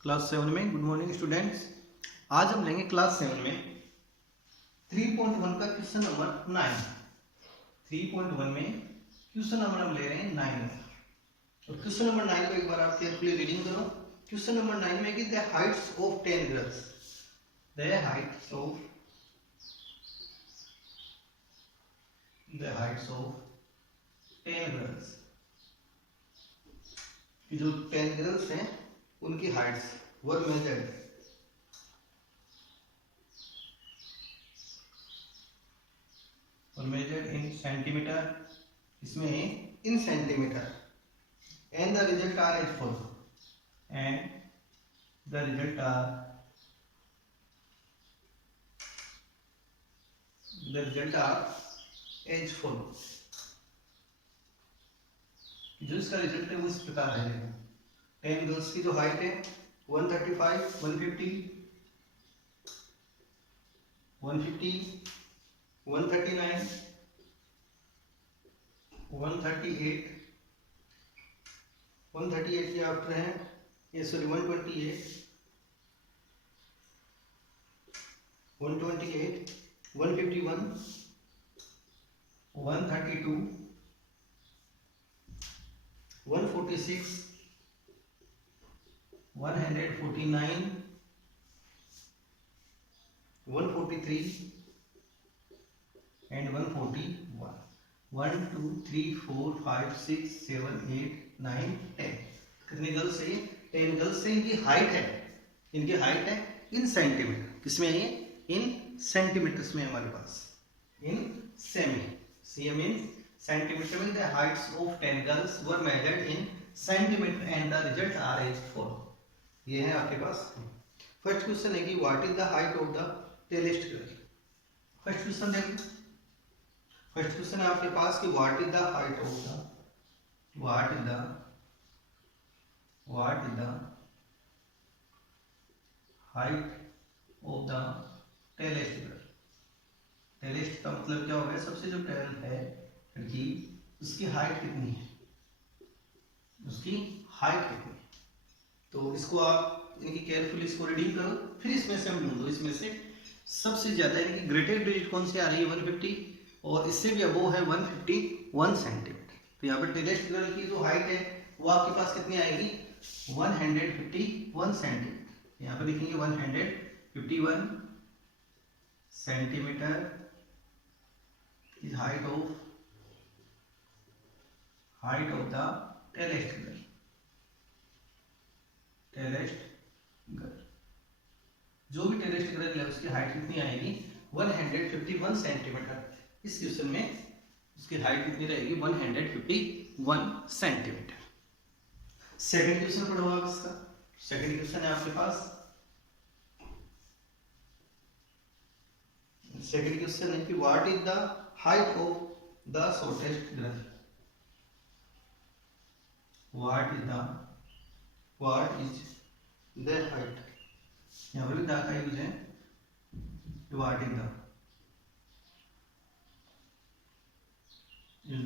Class 7 में। Good morning students. आज हम लेंगे क्लास 7 में 3.1 का क्वेश्चन नंबर 9। 3.1 में क्वेश्चन नंबर हम ले रहे हैं 9। और क्वेश्चन नंबर 9 को एक बार आप केयरफुली रीडिंग करो। क्वेश्चन नंबर 9 में कि the heights of 10 girls, the heights of 10 girls, जो 10 गर्ल्स हैं उनकी heights were measured in centimetre, इसमें in centimetre, and the result are as follow, and the result are as follow. जो इसका result है वो इस प्रकार रहेगा। 10 गर्ल्स की जो हाइट है 135, 150, 139, 138 के आफ्टर है ये, सॉरी 128, 151, 132, 146, 149, 143 and 141। 1 2 3 4 5 6 7 8 9 10। कितनी गर्ल्स है? 10 गर्ल्स से इनकी हाइट है, इन सेंटीमीटर। किसमें है ये? इन सेंटीमीटर्स में हमारे पास, in semi, cm in centimetre में। The heights of 10 girls were measured in centimetre and the result are as follow. ये है आपके पास। फर्स्ट क्वेश्चन है कि what is the height of the tallest girl. First question देखो, first question है आपके पास कि what is the height of the, what is the height of the tallest girl. Tallest का मतलब क्या हो गया? सबसे जो टेल है लड़की, उसकी हाइट कितनी है, उसकी हाइट कितनी है। तो इसको आप इनकी केयरफुली इसको रीडिंग करो, फिर इसमें से हम ढूंढो, इसमें से सबसे ज्यादा इनकी ग्रेटेस्ट डिजिट कौन सी आ रही है? 150, और इससे भी अबोव है 151 सेंटीमीटर। तो यहाँ पर टेलेस्ट गर्ल की जो हाइट है वो आपके पास कितनी आएगी? 151 सेंटीमीटर। यहाँ पर लिखेंगे 151 centimetre is height of the tallest girl. जो भी टेलेस्ट गर्ल है उसकी हाइट कितनी आएगी? 151 सेंटीमीटर। इस क्वेश्चन में उसकी हाइट कितनी रहेगी? 151 सेंटीमीटर। सेकंड क्वेश्चन पढ़ो आप इसका। सेकंड क्वेश्चन है आपके पास, सेकंड क्वेश्चन है कि what is the height of the shortest girl. What is the height, यहाँ पर भी द का यूज है। What is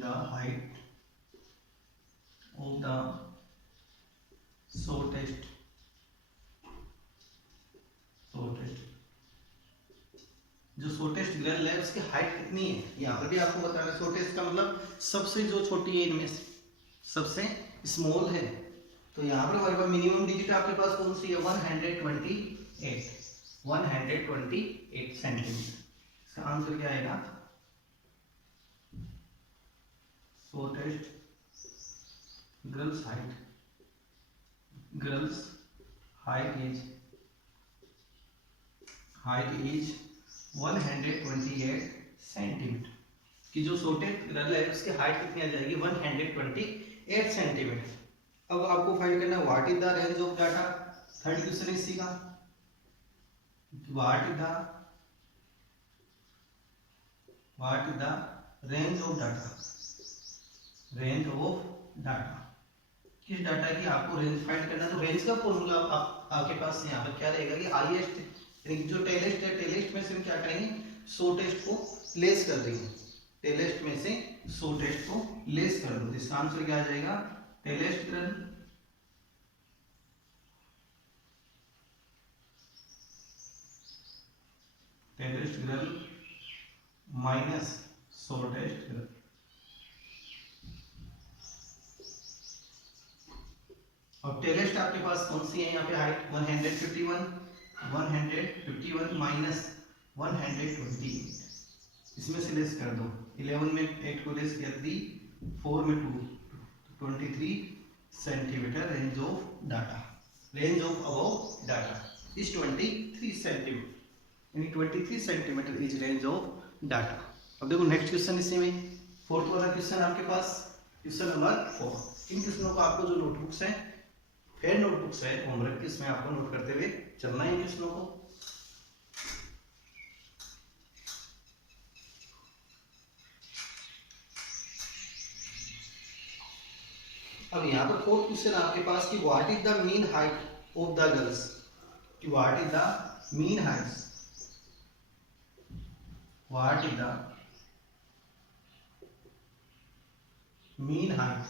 the height of the shortest, जो शॉर्टेस्ट गर्ल है उसकी हाइट कितनी है। यहाँ पर भी आपको बताना, शॉर्टेस्ट का मतलब सबसे जो छोटी है इनमें से, सबसे स्मॉल है। तो यहाँ पर हमारे पास मिनिमम डिजिट आपके पास कौन सी है? 128 सेंटीमीटर। इसका आंसर क्या आएगा? Shortest girls height is 128 centimetre. कि जो शॉर्टेस्ट गर्ल है उसकी हाइट कितनी आ जाएगी? 128 सेंटीमीटर। अब आपको फाइंड करना है what is the range of data. Third question इसी का, what is the range of data. किस डाटा की आपको रेंज फाइंड करना है। तो रेंज का फॉर्मूला आपके पास यहाँ पर क्या रहेगा कि हाईएस्ट, जो टेलेस्ट है, टेलेस्ट में से हम क्या करेंगे? शॉर्टेस्ट को लेस कर देंगे। टेलेस्ट में से शॉर्टेस्ट को लेस कर दो। इसका आंसर क्या आ जाएगा? Tallest girl tallest girl minus shortest girl. और टेलेस्ट आपके पास कौन सी है यहाँ पे हाइट 151 माइनस 128, इसमें से लेस कर दो। 11 में 8 को लेस किया 3, 4 में 2, 23 centimetre range of data, range of above data is 23 centimetre, यानी 23 centimetre is range of data. अब देखो नेक्स्ट क्वेश्चन इसी में, फोर्थ वाला क्वेश्चन आपके पास, क्वेश्चन नंबर 4। इन क्वेश्चनों को आपको जो नोटबुक्स हैं, फेयर नोटबुक्स है होमवर्क की, इसमें आपको नोट करते हुए चलना है क्वेश्चनों को। अब यहाँ पर फोर्थ क्वेश्चन आपके पास कि what is the mean height of the girls, कि what is the mean height, what is the mean height,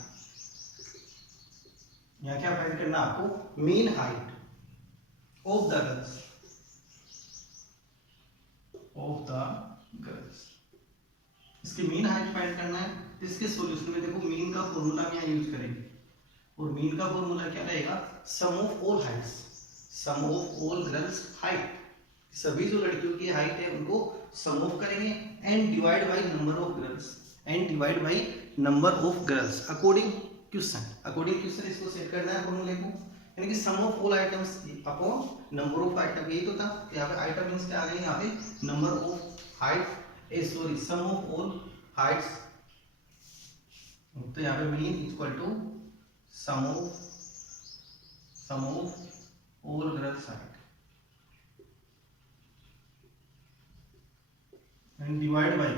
यहाँ क्या फाइंड करना आपको, mean height of the girls, of the girls, इसकी मीन हाइट फाइंड करना है। इसके सॉल्यूशन में देखो मीन का फॉर्मूला हम यहाँ यूज करेंगे, और मीन का फॉर्मूला क्या रहेगा, sum of all heights, sum of all girls height, सभी जो लड़कियों की हाइट है उनको सम ऑफ करेंगे, and divide by number of girls, and divide by number of girls according question, according question इसको सेट करना है फॉर्मूले को, यानी कि sum of all items upon number of item, यही तो था। यहाँ पे आइटम मींस क्या आ गए, यहाँ पे number of height, sorry sum of all heights, तो यहाँ पे mean equal to sum of all girls height and divide by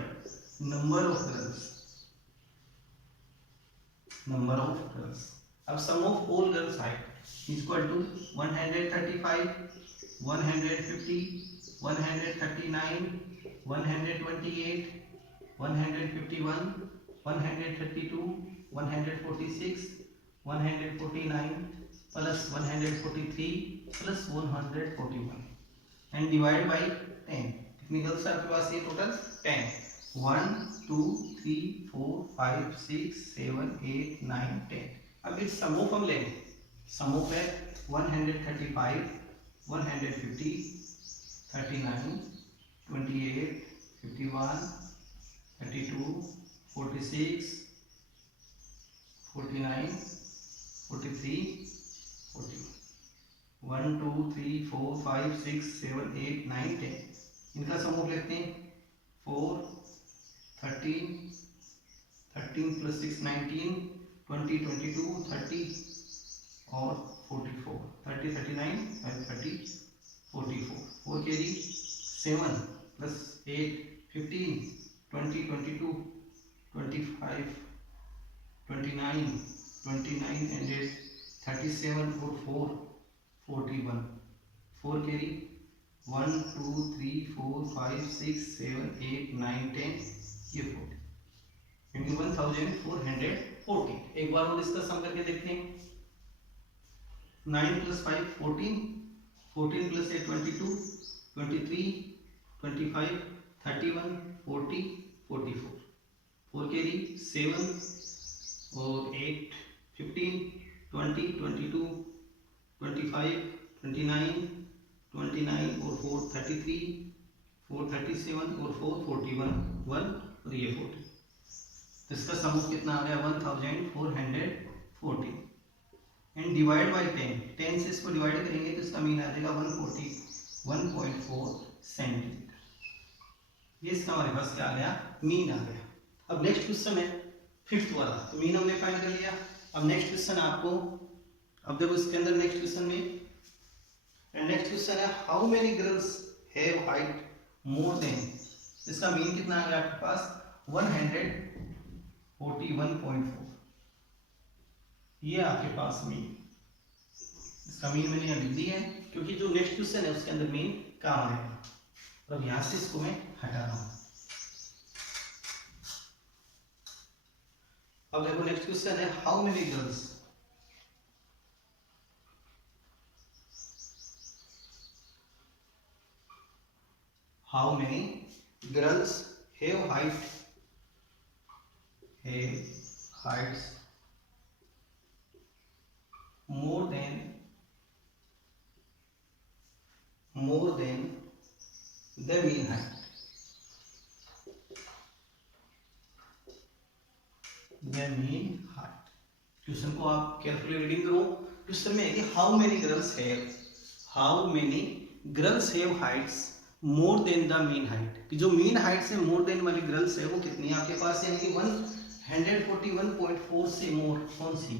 number of girls, number of girls. अब sum of all girls height equal to 135, 150, 139, 128, 151, 132, 146, 149 plus 143 plus 141 and divide by 10। कितनी girls आपके पास ये total 10, 1 2 3 4 5 6 7 8 9 10। अब इस सम of हम लेंगे, सम of है 135, 150, 39, 28, 51, 32, 46, 49, 43, 41, 1 2 3 4 5 6 7 8 9 10। इनका समूह लेते हैं 4 13 13 प्लस 6 19 20 22 30 और 44 30 39 30 44 4 के जी 7 प्लस 8 15 20 22 25 29 29 and 8 37 और 4 41 4 carry 1 2 3 4 5 6 7 8 9 10 ये 40 क्योंकि 1440। एक बार और इसका सम करके देखते हैं 9 प्लस 5 14 14 प्लस 8 22 23 25 31 40 44 4 carry 7 और 8 15 20 22 25 29 29 और 4 33 4 37 और 4 41 1 और ये 40। तो इसका सम कितना आ गया 1440 एंड डिवाइड बाय 10 10 से इसको डिवाइड करेंगे तो इसका मीन आ जाएगा 141.4 सेंटीमीटर। ये इसका हमारे पास क्या आ गया मीन आ गया। अब नेक्स्ट क्वेश्चन है फिफ्थ वाला, तो मीन हमने फाइंड कर लिया। अब नेक्स्ट क्वेश्चन आपको, अब देखो इसके अंदर नेक्स्ट क्वेश्चन है how many girls have height more than, इसका मीन कितना आ गया आपके पास 141.4। ये आपके पास मीन, इसका मीन मैंने यहाँ लिख दिया है क्योंकि जो नेक्स्ट क्वेश्चन है उसके अंदर मीन काम आएगा। अब यहां से इसको मैं हटा रहा हूं। अब देखो नेक्स्ट क्वेश्चन है how many girls, how many have heights more than the mean height. The mean height. Question को आप केयरफुली रीडिंग करो. क्वेश्चन में है कि how many girls have Heights more than the mean height, कि जो mean height से more than वाली गर्ल्स है वो कितनी है आपके पास, यानी कि 141.4 से मोर. कौन सी?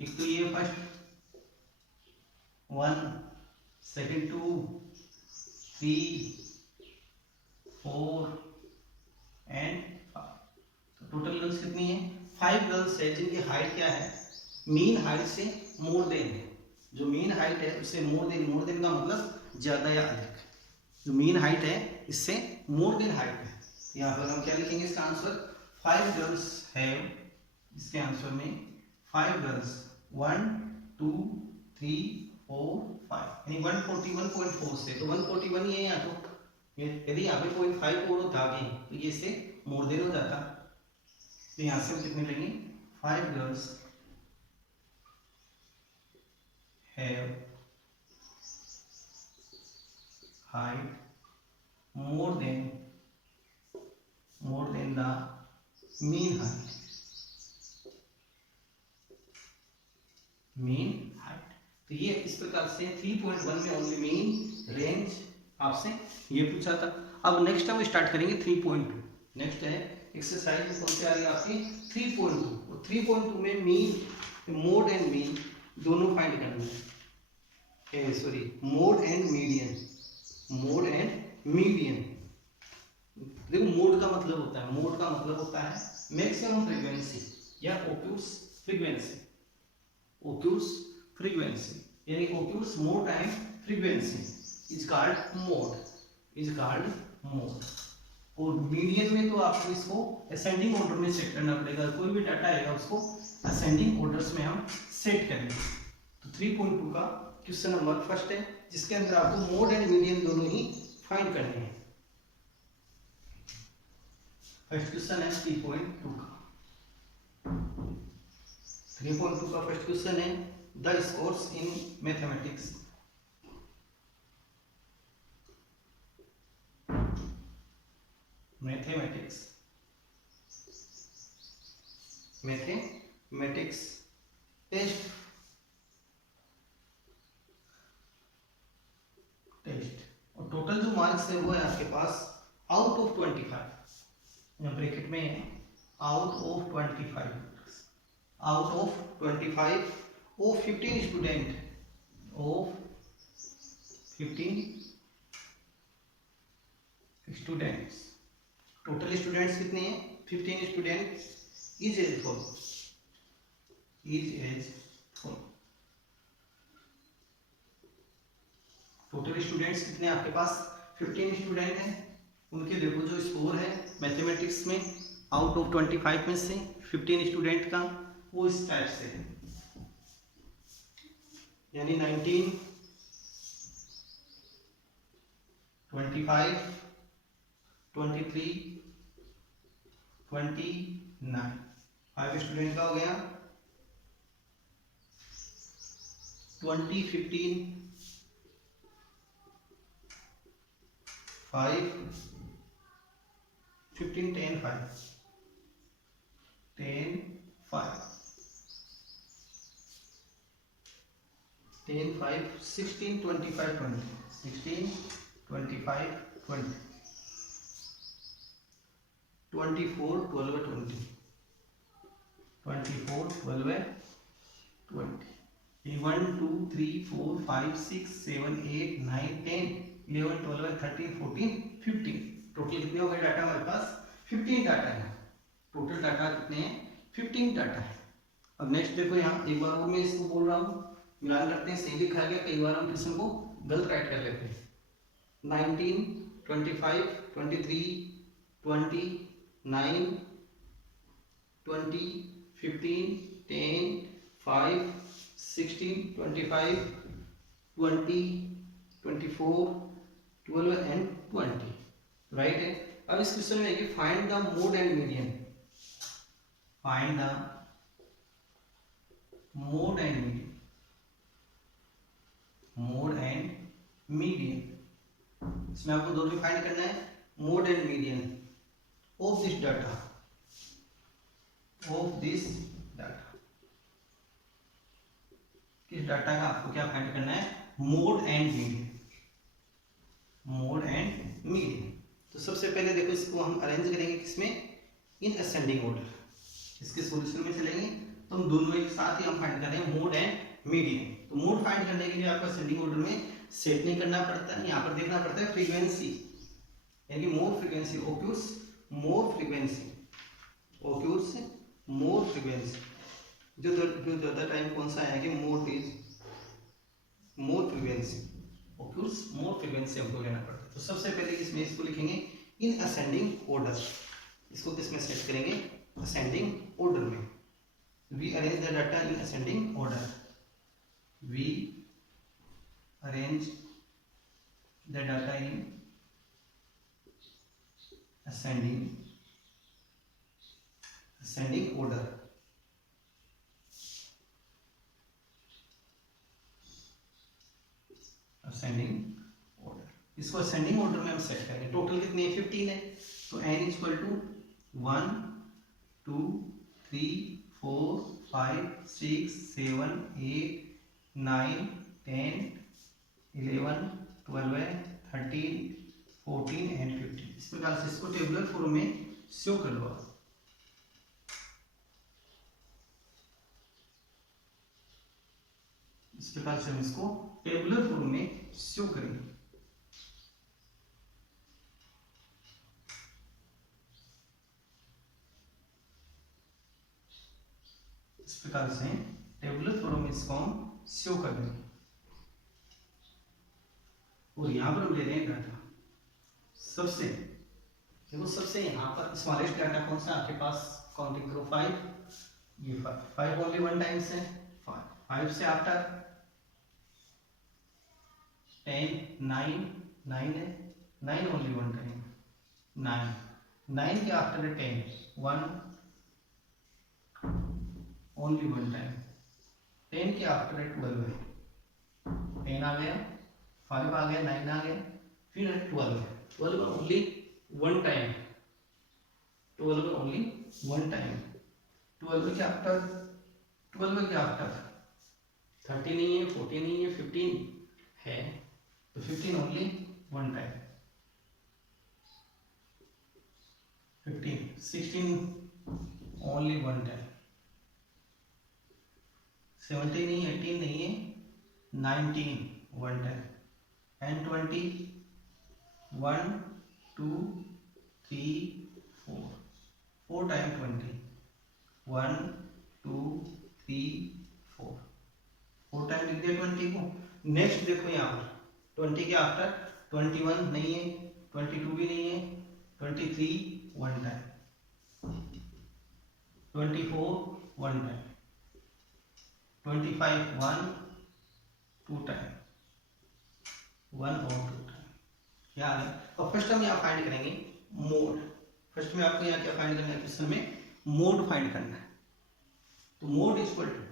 एक तो ये फर्स्ट 1, सेकंड 2, 3, 4 एंड 5. तो टोटल गर्ल्स कितनी है? 5 गर्ल्स है जिनकी हाइट क्या है, मीन हाइट से मोर देन है. जो मीन हाइट है उससे मोर देन का मतलब ज्यादा या अधिक. जो मीन हाइट है इससे मोर देन हाइट है. यहाँ पर हम क्या लिखेंगे इसका आंसर? 5 गर्ल्स हैव, इसके आंसर में 5 गर्ल्स 1, 2, 3, 4, 5 यानी 141.4 से. तो 141 ही है यहाँ. तो यदि यहाँ पे 0.5 और होता आगे तो ये इससे मोर देन हो जाता. तो यहाँ से हम कितने लेंगे? 5 girls have height more than the mean height. तो ये इस प्रकार से 3.1 में ओनली मीन रेंज आपसे ये पूछा था. अब नेक्स्ट हम स्टार्ट करेंगे 3.2. नेक्स्ट है एक्सरसाइज कौन से आ रही है आपकी? 3.2. और 3.2 में मीन, मोड एंड मीन दोनों फाइंड करना है. Sorry, mode and median. देखो मोड का मतलब होता है मैक्सिमम फ्रीक्वेंसी या ओक्यूर्स फ्रीक्वेंसी यानी occurs more time frequency is called mode. और मीडियन में तो आपको इसको असेंडिंग ऑर्डर में सेट करना पड़ेगा. कोई भी डाटा आएगा उसको असेंडिंग ऑर्डर्स में हम सेट करेंगे. तो 3.2 का क्वेश्चन नंबर फर्स्ट है जिसके अंदर आपको मोड एंड मीडियन दोनों ही फाइंड करने हैं. फर्स्ट क्वेश्चन है 3.2 का फर्स्ट क्वेश्चन है the scores in mathematics. Test. और टोटल जो मार्क्स है वो है आपके पास आउट ऑफ 25. यहाँ ब्रैकेट में है out of 25 of 15 student. Total students कितने हैं? 15 students. Is as follow. Total students कितने आपके पास? 15 स्टूडेंट हैं. उनके देखो जो स्कोर है मैथमेटिक्स में आउट ऑफ 25 में से 15 स्टूडेंट का वो इस टाइप से है, यानी 19, 25, 23, 29. 5 स्टूडेंट का हो गया. 20, 15, 5, 15, 10, 5, 10, 5, 10, 5, 16, 25, 20, 16, 25, 20, 24, 12, 20, 24, 12, 20. 1, 2, 3, 4, 5, 6, 7, 8, 9, 10, 11, 12, 13, 14, 15. टोटल कितने हो गए डाटा हमारे पास? 15 डाटा है. टोटल डाटा कितने हैं? 15 डाटा है. अब नेक्स्ट देखो यहाँ एक बार और मैं इसको बोल रहा हूँ, मिलान करते हैं. सही लिखा गया, कई बार हम क्वेश्चन को गलत राइट कर लेते हैं. 19, 25, 23, 20, 9, 20, 15, 10, 5, 16, 25, 20, 24, 12 एंड 20. राइट है. अब इस क्वेश्चन में है कि find the mode and median, find the mode and median, mode and median. इसमें आपको दोनों फाइंड करना है, mode and median of this data, of this data. किस डाटा का आपको क्या फाइंड करना है, mode and median, mode and median. तो सबसे पहले देखो इसको हम अरेंज करेंगे किसमें, इन असेंडिंग ऑर्डर। इसके सॉल्यूशन में चलेंगे तो हम दोनों एक साथ ही हम फाइंड करेंगे मोड एंड मीडियन। तो मोड फाइंड करने के लिए आपको असेंडिंग ऑर्डर में सेट नहीं करना पड़ता है, यहाँ पर देखना पड़ता है फ्रीक्वेंसी, यानी more frequency, occurs more frequency, occurs more frequency. जो ज्यादा टाइम कौन सा है कि mode is more frequency, occurs more frequency हमको लेना पड़ता है। तो सबसे पहले इसमें इसको लिखेंगे इन असेंडिंग ऑर्डर, इसको किसमें सेट करेंगे, असेंडिंग ऑर्डर में। We arrange the data in ascending order, we arrange the data in ascending order, ascending order। इसको ascending order में हम सेट करेंगे। टोटल कितने हैं, 15 है, तो n इक्वल टू 1 2 3 4 5 6 7 8 9 10 11 12 13 14 एंड 15। इस प्रकार से इसको टेबुलर फॉर्म में शो कर लो। इस प्रकार से हम इसको टेबुलर फॉर्म में शो करेंगे। इस प्रकार से टेबुलर फॉर्म में इसको हम शो कर देंगे। और यहां पर हम ले रहे हैं डाटा सबसे, देखो सबसे यहाँ पर स्मॉलेस्ट डाटा कौन सा आपके पास, काउंटिंग करो 5, ये 5 ओनली वन टाइम्स है, 5 से आफ्टर 10 9 9 है, 9 ओनली वन टाइम, 9 के आफ्टर 10 1 ओनली वन टाइम, 10 के आफ्टर 12 है, 10 आ गया, 5 आ गया, 9 आ गया, फिर 12 only one time, 12 only one time, 12 के आफ्टर 30 नहीं है, 40 नहीं है, 15 है, तो 15 only one time, 15 16 only one time, 17 नहीं, 18 नहीं है, 19 one time, and 20 1 2 3 4 time 20, 1 2 3 4 time लिख दिया 20 को। नेक्स्ट देखो यहाँ पर 20 के आफ्टर 21 नहीं है, 22 भी नहीं है, 23 one time, 24 one time, 25 1 2 time, 1 और 2 टाइम। क्या है, और फर्स्ट हम यहाँ फाइंड करेंगे मोड। फर्स्ट में आपको यहाँ क्या फाइंड करना है, क्वेश्चन में मोड फाइंड करना है। तो मोड इक्वल टू,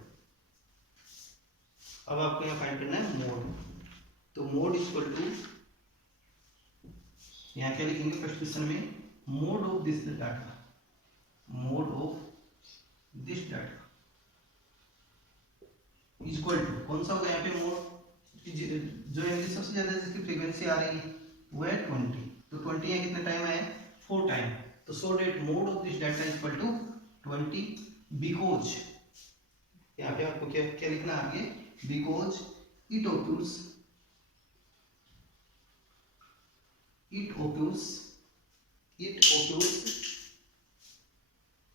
अब आपको यहाँ फाइंड करना है मोड, तो मोड इक्वल टू यहाँ क्या लिखेंगे फर्स्ट क्वेश्चन में, mode of this data, mode of this data equal to कौन सा होगा यहाँ पे मोड, जो एंगल सबसे ज्यादा जिसकी फ्रीक्वेंसी आ रही है वो है 20, तो 20 है कितना टाइम है, 4 टाइम, तो so that mode of this data equal to 20 because, यहाँ पे आपको क्या क्या लिखना है आगे, because it occurs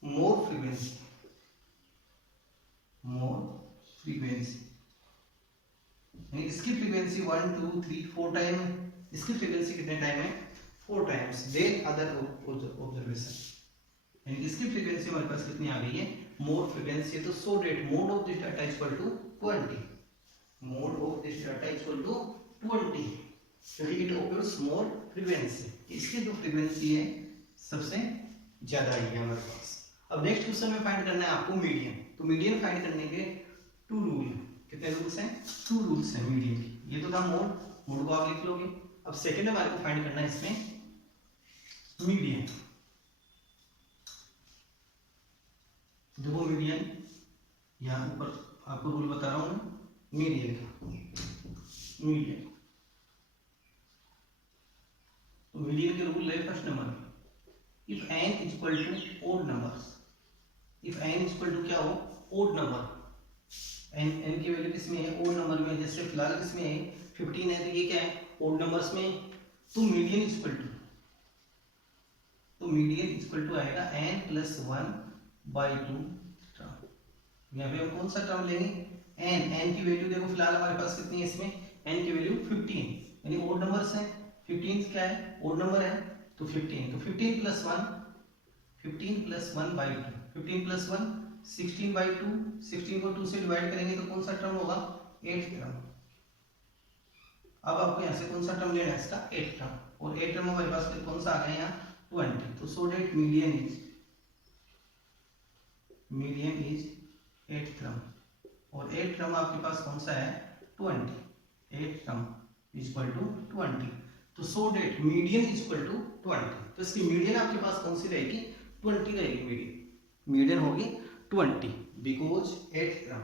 more frequency, यानी इसकी फ्रीक्वेंसी 1 2 3 4 टाइम, इसकी फ्रीक्वेंसी कितने टाइम है, 4 टाइम्स देन अदर ऑब्जर्वेशन, यानी इसकी फ्रीक्वेंसी हमारे पास कितनी आ गई है, मोर फ्रीक्वेंसी है। तो so that mode of this data equal to 20, mode of this data equal to 20, क्योंकि इट ऑक्यूर्स मोर फ्रीक्वेंसी, इसकी जो फ्रीक्वेंसी है सबसे ज्यादा ही है हमारे पास। अब नेक्स्ट क्वेश्चन में फाइंड करना है आपको मीडियन। तो मीडियन फाइंड करने के 2 रूल, कितने रूल्स हैं? 2 रूल्स हैं मीडियन के। ये तो था मोड, मोड को आप लिख लोगे। अब सेकंड में हमारे को फाइंड करना है इसमें मीडियन। देखो मीडियन, यहाँ ऊपर आपको रूल बता रहा हूं मैं मीडियन का। मीडियन, तो मीडियन के रूल है first number, if n is equal to odd numbers, if n is equal to क्या हो? Odd number. n की वैल्यू किसमें है? ओड नंबर में। जैसे फिलहाल किसमें है? 15 है, तो ये क्या है? ओड नंबर्स में। तो मीडियन इज इक्वल टू, तो मीडियन इज इक्वल टू आएगा n प्लस 1/2 टर्म। यहाँ पे हम कौन सा टर्म लेंगे? n की वैल्यू देखो फिलहाल हमारे पास कितनी है इसमें? n की वैल्यू 15, यानी ओड नंबर्स है। 15 क्या है? ओड नंबर है, तो 15, तो 15 प्लस 1, 15 प्लस 1/2, 15 प्लस 1 16/2, 16 को 2 से डिवाइड करेंगे तो कौन सा टर्म होगा? 8 टर्म। अब आपको यहाँ से कौन सा टर्म लेना है? इसका 8 टर्म, और 8 टर्म हमारे पास कौन सा आ गया यहाँ? 20। तो so that median is 8 term, और 8 टर्म आपके पास कौन सा है? 20। 8 टर्म इज इक्वल टू 20, तो so that median is equal to 20। तो इसकी मीडियन आपके पास कौन सी रहेगी? 20 रहेगी मीडियन। मीडियन होगी 20 बिकॉज 8 टर्म।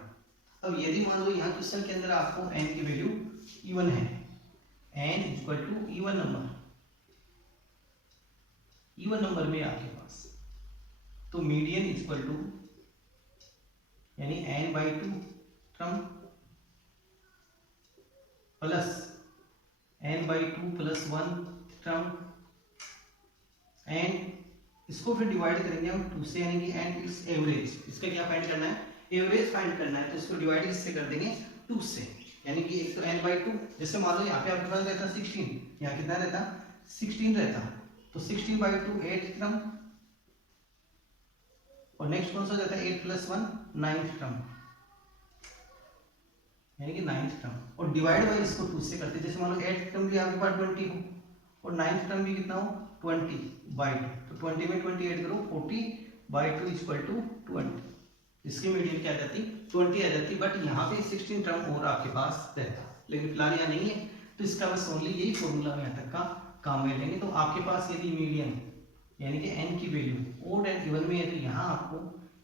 अब यदि मान लो यहाँ क्वेश्चन के अंदर आपको n की वैल्यू इवन है, n is equal to even number, even number में आपके पास, तो मीडियन इज इक्वल टू यानी n/2 term plus n/2 plus 1 term, and इसको फिर डिवाइड करेंगे हम 2 से, यानी कि एंड इट्स एवरेज। इसका क्या फाइंड करना है? एवरेज फाइंड करना है, तो इसको डिवाइड इससे कर देंगे 2 से, यानी कि एक तो n/2। जैसे मान लो यहाँ पे आपके पास रहता 16, यहाँ कितना रहता? 16 रहता, तो 16/2 8 टर्म, और नेक्स्ट कौन सा रहता है? 8 प्लस 1 9th टर्म, यानी कि 9th टर्म, और डिवाइड बाई इसको 2 से करते। जैसे मान लो 8th टर्म भी आपके पास 20 हो, और 9th टर्म भी कितना हो? 20/2, तो 20 में 28 करो, 40/2 इज इक्वल टू 20। इसकी मीडियन क्या आ जाती? 20 आ जाती, बट यहाँ पे 16 टर्म और आपके पास रहता, लेकिन फिलहाल यहाँ नहीं है, तो इसका बस ओनली यही फॉर्मूला में यहाँ तक का काम में लेंगे। तो आपके पास यदि मीडियन यानी कि n की वैल्यू ओड एंड इवन में है, तो यहाँ आपको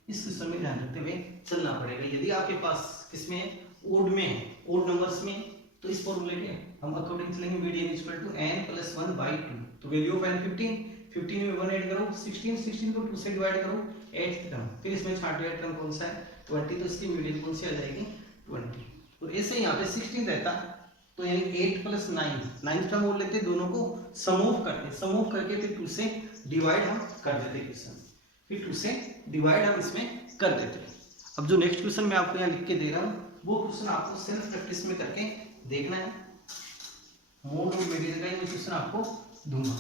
इस क्वेश्चन में ध्यान रखते हुए चलना पड़ेगा। यदि आपके पास किसमें? ओड में है, ओड नंबर्स में, तो इस फॉर्मूले के हम अकॉर्डिंग चलेंगे। Median is equal to n plus 1/2, तो वैल्यू ऑफ n 15, 15 में 1 ऐड करो, 16 को 2 से डिवाइड करो, 8th टर्म, फिर इसमें 68 टर्म कौन सा है? 20, तो इसकी मीडियन कौन सी आ जाएगी? 20। और ऐसे यहाँ पे 16 रहता, तो यानी 8 प्लस 9 टर्म बोल लेते, दोनों को सम ऑफ करते, सम ऑफ करके फिर 2 से डिवाइड हम कर देते क्वेश्चन, फिर 2 से डिवाइड हम इसमें कर देते। अब जो नेक्स्ट क्वेश्चन मैं आपको यहाँ लिख के दे रहा हूँ, वो क्वेश्चन आपको सेल्फ प्रैक्टिस में करके देखना है। मोड और मीडियन का ये क्वेश्चन आपको दूंगा,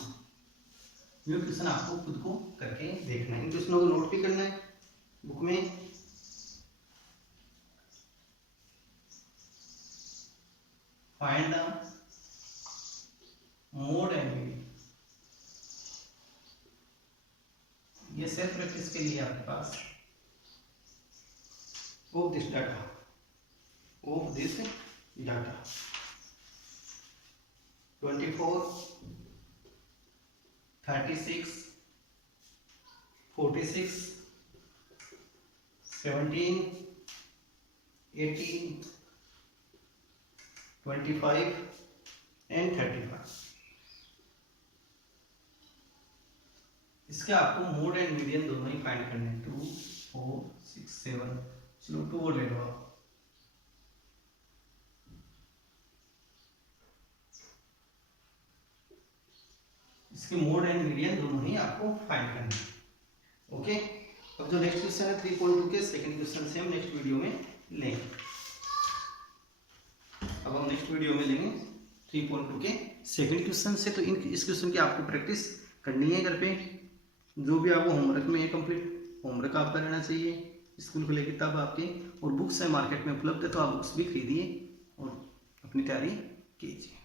ये क्वेश्चन आपको खुद को करके देखना है। इन क्वेश्चनों को नोट भी करना है बुक में। Find the mode and median, ये सेल्फ प्रैक्टिस के लिए आपके पास of this data, of this data 24, 36, 46, 17, 18, 25 and 35। इसके आपको मोड एंड मीडियन दोनों ही फाइंड करने हैं। 2, 4, 6, 7, चलो 2 और ले लो आप। इसके मोड एंड मीडियन दोनों ही आपको फाइंड करने हैं। ओके, अब जो नेक्स्ट क्वेश्चन है 3.2 के सेकंड क्वेश्चन से हम नेक्स्ट वीडियो में लेंगे। अब हम नेक्स्ट वीडियो में लेंगे 3.2 के सेकंड क्वेश्चन से। तो इस क्वेश्चन की आपको प्रैक्टिस करनी है घर पे। जो भी आपको होमवर्क में है, कंप्लीट होमवर्क आपका रहना चाहिए। स्कूल खुले किताब आपके और बुक्स है मार्केट में उपलब्ध है, तो आप बुक्स भी खरीदिए और अपनी तैयारी कीजिए।